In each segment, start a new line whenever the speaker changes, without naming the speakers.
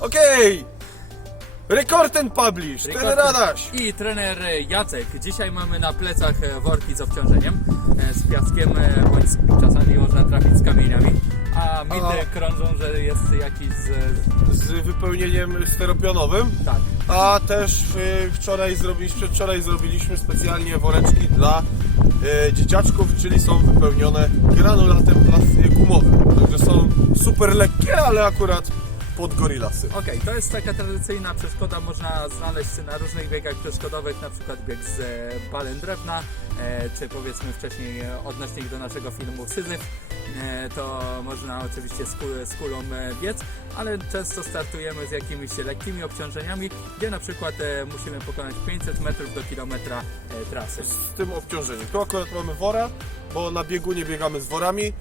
Okej! Record and publish, trener Adaś.
I trener Jacek. Dzisiaj mamy na plecach e, worki z obciążeniem, e, z piaskiem, e, bądź z- czasami można trafić z kamieniami. A mity
Aha.
krążą, że jest jakiś z...
Z wypełnieniem steropionowym.
Tak,
A też y, wczoraj zrobiliśmy, przedwczoraj zrobiliśmy specjalnie woreczki dla y, dzieciaczków, czyli są wypełnione granulatem plas- gumowym. Także są super lekkie, ale akurat pod gorilasy.
Okej, to jest taka tradycyjna przeszkoda, można znaleźć na różnych biegach przeszkodowych, na przykład bieg z e, balem drewna, e, czy powiedzmy wcześniej e, odnośnik do naszego filmu Syzyf, e, to można oczywiście z, kul- z kulą e, biec, ale często startujemy z jakimiś lekkimi obciążeniami, gdzie na przykład e, musimy pokonać 500 metrów do kilometra e, trasy.
Z tym obciążeniem. Tu akurat mamy wora, bo na biegunie biegamy z worami.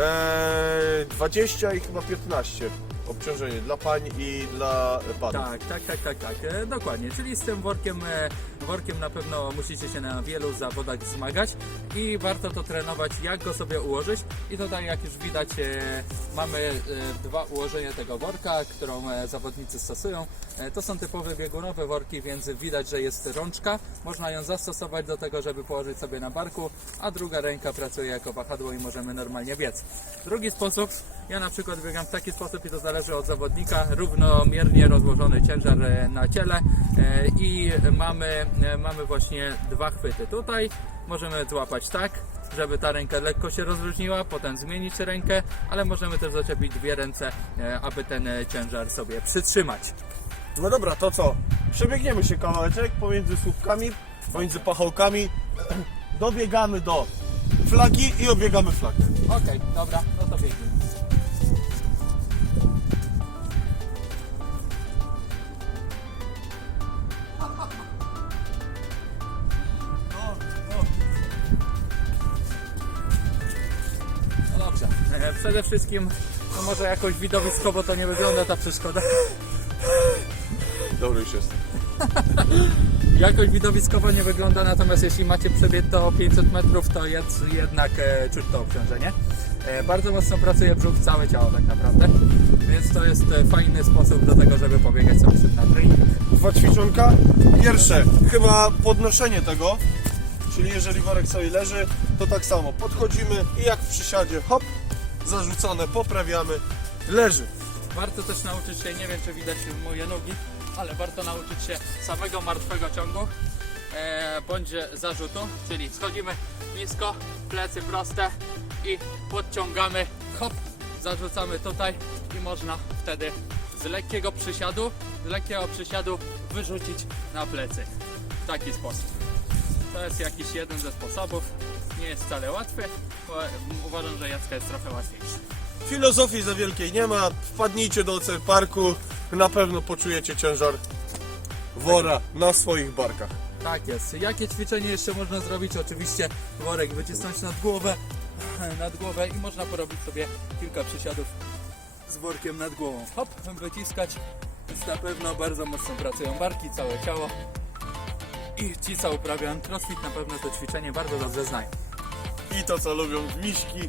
Eee, 20 i chyba 15 obciążenie dla pań i dla panów.
Tak, tak, tak, tak, tak, e, dokładnie. Czyli z tym workiem, e, workiem na pewno musicie się na wielu zawodach zmagać i warto to trenować, jak go sobie ułożyć. I tutaj, jak już widać, e, mamy e, dwa ułożenia tego worka, którą e, zawodnicy stosują. E, To są typowe biegunowe worki, więc widać, że jest rączka. Można ją zastosować do tego, żeby położyć sobie na barku, a druga ręka pracuje jako wahadło i możemy normalnie biec. Drugi sposób, ja na przykład biegam w taki sposób i to zależy od zawodnika, równomiernie rozłożony ciężar e, na ciele e, i mamy, e, mamy właśnie dwa chwyty. Tutaj możemy złapać tak, żeby ta ręka lekko się rozluźniła, potem zmienić rękę, ale możemy też zaczepić dwie ręce, aby ten ciężar sobie przytrzymać.
No dobra, to co? Przebiegniemy się kawałeczek pomiędzy słupkami, pomiędzy pachołkami. Dobiegamy do flagi i obiegamy flagę.
Okej, dobra, no to biegniemy. Przede wszystkim no może jakoś widowiskowo to nie wygląda ta przeszkoda.
Dobry już jest.
Jakoś widowiskowo nie wygląda, natomiast jeśli macie przebieg to 500 metrów, to jest jednak e, czuć to obciążenie. E, bardzo mocno pracuje brzuch, całe ciało tak naprawdę, więc to jest e, fajny sposób do tego, żeby pobiegać sobie przed na trening.
Dwa ćwiczonka. Pierwsze, chyba podnoszenie tego. Czyli jeżeli worek sobie leży, to tak samo podchodzimy i jak w przysiadzie, hop, zarzucone, poprawiamy, leży.
Warto też nauczyć się, nie wiem czy widać moje nogi, ale warto nauczyć się samego martwego ciągu e, bądź zarzutu, czyli schodzimy nisko, plecy proste i podciągamy, hop, zarzucamy tutaj i można wtedy z lekkiego przysiadu, z lekkiego przysiadu wyrzucić na plecy. W taki sposób. To jest jakiś jeden ze sposobów. Nie jest wcale łatwy, bo uważam, że Jacka jest trochę łatwiejszy.
Filozofii za wielkiej nie ma. Wpadnijcie do Ocer Parku, na pewno poczujecie ciężar wora na swoich barkach.
Tak jest. Jakie ćwiczenie jeszcze można zrobić? Oczywiście worek wycisnąć nad głowę, nad głowę i można porobić sobie kilka przysiadów z workiem nad głową. Hop, wyciskać. Więc na pewno bardzo mocno pracują barki, całe ciało. I ci, co uprawiają crossfit, na pewno to ćwiczenie bardzo dobrze znają.
I to co lubią miśki.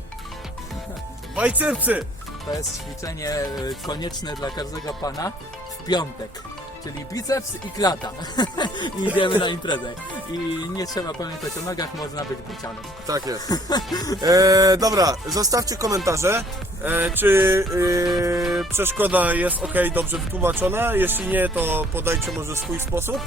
Bajcepsy!
To jest ćwiczenie y, konieczne dla każdego pana w piątek. Czyli biceps i klata. I idziemy na imprezę. I nie trzeba pamiętać o nogach, można być bocianem.
Tak jest. E, dobra, zostawcie komentarze, e, czy e, przeszkoda jest ok, dobrze wytłumaczona. Jeśli nie, to podajcie może swój sposób,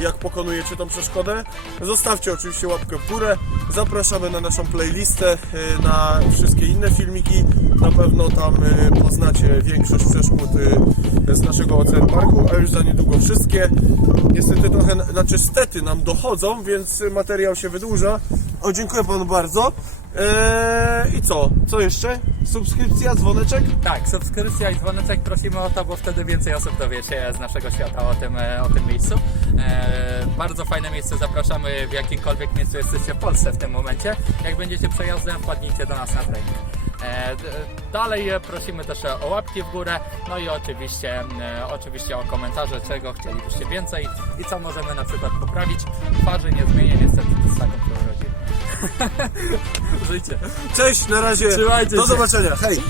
jak pokonujecie tą przeszkodę. Zostawcie oczywiście łapkę w górę. Zapraszamy na naszą playlistę, e, na wszystkie inne filmiki. Na pewno tam e, poznacie większość przeszkód e, z naszego OCR Parku, a już za niedługo wszystkie. Niestety trochę, znaczy stety nam dochodzą, więc materiał się wydłuża. O, dziękuję panu bardzo. Eee, I co? Co jeszcze? Subskrypcja, dzwoneczek?
Tak, subskrypcja i dzwoneczek prosimy o to, bo wtedy więcej osób dowie się z naszego świata o tym, e, o tym miejscu. E, bardzo fajne miejsce, zapraszamy w jakimkolwiek miejscu jesteście w Polsce w tym momencie. Jak będziecie przejazdem, wpadnijcie do nas na trening. E, dalej e, prosimy też o łapki w górę, no i oczywiście, e, oczywiście o komentarze, czego chcielibyście więcej i co możemy na przykład poprawić. Twarzy nie zmienię niestety, to jest taką, którą rodzinę. Życie.
Cześć, na razie.
Trzymajcie
Do
się.
zobaczenia. Hej!